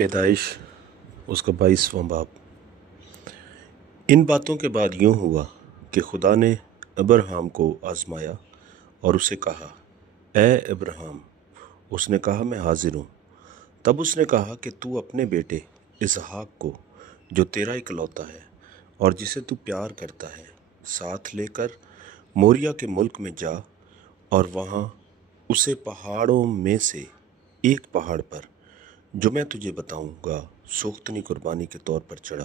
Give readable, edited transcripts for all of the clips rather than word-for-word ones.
पैदाइश उसका 22वां बाब। इन बातों के बाद यूं हुआ कि खुदा ने अब्राहम को आजमाया और उसे कहा, ए अब्राहम। उसने कहा, मैं हाजिर हूँ। तब उसने कहा कि तू अपने बेटे इसहाक को, जो तेरा इकलौता है और जिसे तू प्यार करता है, साथ लेकर मोरिया के मुल्क में जा और वहाँ उसे पहाड़ों में से एक पहाड़ पर, जो मैं तुझे बताऊंगा, सोख्तनी कुर्बानी के तौर पर चढ़ा।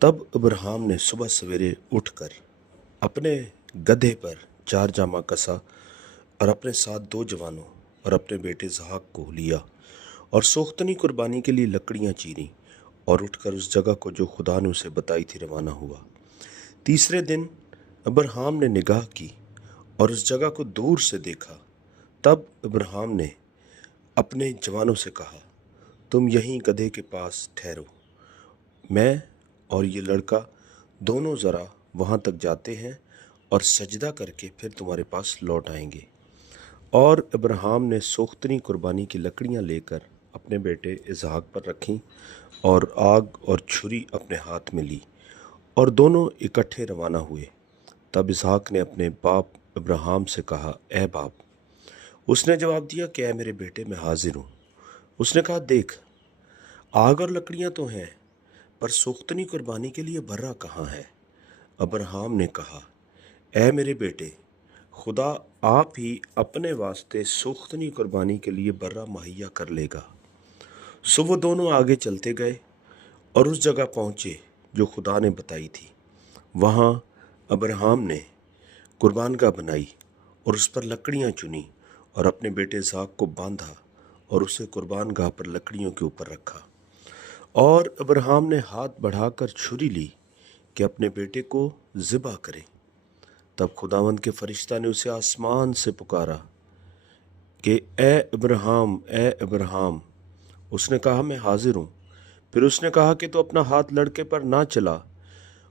तब अब्राहम ने सुबह सवेरे उठकर अपने गधे पर 4 जामा कसा और अपने साथ 2 जवानों और अपने बेटे इसहाक को लिया और सोख्तनी कुर्बानी के लिए लकड़ियां चीरी और उठकर उस जगह को जो खुदा ने उसे बताई थी रवाना हुआ। तीसरे दिन अब्राहम ने निगाह की और उस जगह को दूर से देखा। तब अब्राहम ने अपने जवानों से कहा, तुम यहीं गधे के पास ठहरो, मैं और ये लड़का दोनों ज़रा वहाँ तक जाते हैं और सजदा करके फिर तुम्हारे पास लौट आएंगे। और अब्राहम ने सोख्तनी कुर्बानी की लकड़ियाँ लेकर अपने बेटे इसहाक पर रखीं और आग और छुरी अपने हाथ में ली और दोनों इकट्ठे रवाना हुए। तब इसहाक ने अपने बाप अब्राहम से कहा, ए बाप। उसने जवाब दिया कि ए मेरे बेटे, मैं हाजिर हूँ। उसने कहा, देख, आग और लकड़ियाँ तो हैं, पर सोख्तनी कुर्बानी के लिए बर्रा कहाँ है? अब्राहम ने कहा, ए मेरे बेटे, खुदा आप ही अपने वास्ते सोख्तनी कुर्बानी के लिए बर्रा मुहैया कर लेगा। सो वो दोनों आगे चलते गए और उस जगह पहुँचे जो खुदा ने बताई थी। वहाँ अब्राहम ने कुर्बानगाह बनाई और उस पर लकड़ियाँ चुनी और अपने बेटे इसहाक को बांधा और उसे कुर्बानगाह पर लकड़ियों के ऊपर रखा। और अब्राहम ने हाथ बढ़ाकर छुरी ली कि अपने बेटे को ज़िबा करे। तब खुदावंद के फरिश्ता ने उसे आसमान से पुकारा कि ए अब्राहम, ए अब्राहम। उसने कहा, मैं हाजिर हूँ। फिर उसने कहा कि तो अपना हाथ लड़के पर ना चला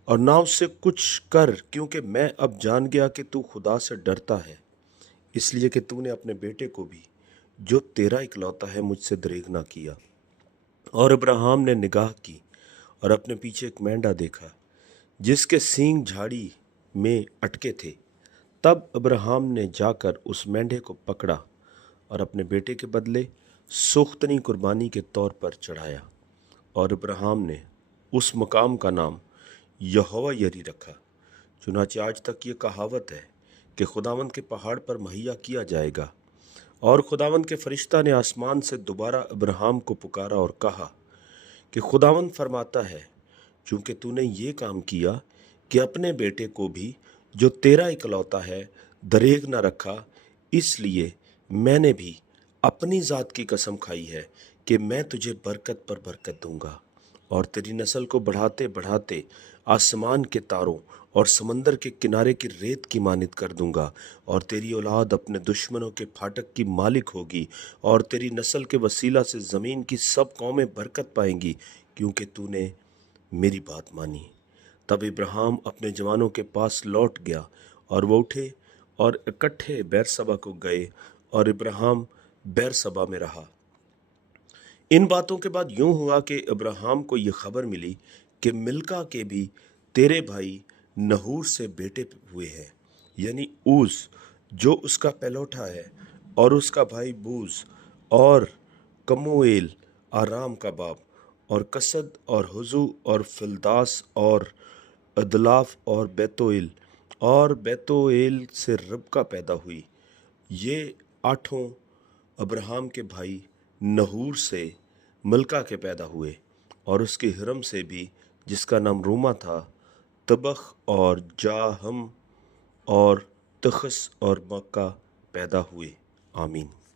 और ना उससे कुछ कर, क्योंकि मैं अब जान गया कि तू खुदा से डरता है, इसलिए कि तूने अपने बेटे को भी, जो तेरा इकलौता है, मुझसे दरेग ना किया। और अब्राहम ने निगाह की और अपने पीछे एक मेंढा देखा जिसके सींग झाड़ी में अटके थे। तब अब्राहम ने जाकर उस मेंढे को पकड़ा और अपने बेटे के बदले सोख्तनी कुर्बानी के तौर पर चढ़ाया। और अब्राहम ने उस मकाम का नाम यहोवा यरी रखा। चुनांचे आज तक ये कहावत है कि खुदावंद के पहाड़ पर मुहैया किया जाएगा। और खुदावंद के फरिश्ता ने आसमान से दोबारा अब्राहम को पुकारा और कहा कि खुदावंद फरमाता है, चूँकि तूने ये काम किया कि अपने बेटे को भी, जो तेरा इकलौता है, दरेग न रखा, इसलिए मैंने भी अपनी ज़ात की कसम खाई है कि मैं तुझे बरकत पर बरकत दूंगा और तेरी नस्ल को बढ़ाते बढ़ाते आसमान के तारों और समंदर के किनारे की रेत की मानित कर दूंगा। और तेरी औलाद अपने दुश्मनों के फाटक की मालिक होगी और तेरी नस्ल के वसीला से ज़मीन की सब कौमें बरकत पाएंगी, क्योंकि तूने मेरी बात मानी। तब इब्राहिम अपने जवानों के पास लौट गया और वो उठे और इकट्ठे बेरसबा को गए और इब्राहिम बेरसबा में रहा। इन बातों के बाद यूं हुआ कि अब्राहम को ये खबर मिली कि मिल्का के भी तेरे भाई नहूर से बेटे हुए हैं, यानी ऊज, जो उसका पहलौठा है, और उसका भाई बूज और कमूएल आराम का बाप, और कसद और हुजू और फिलदास और अदलाफ और बेतोएल से रबका पैदा हुई। ये 8 अब्राहम के भाई नहूर से मिल्का के पैदा हुए और उसके हिरम से भी, जिसका नाम रूमा था, तबख और जाहम और तखस और मक्का पैदा हुए। आमीन।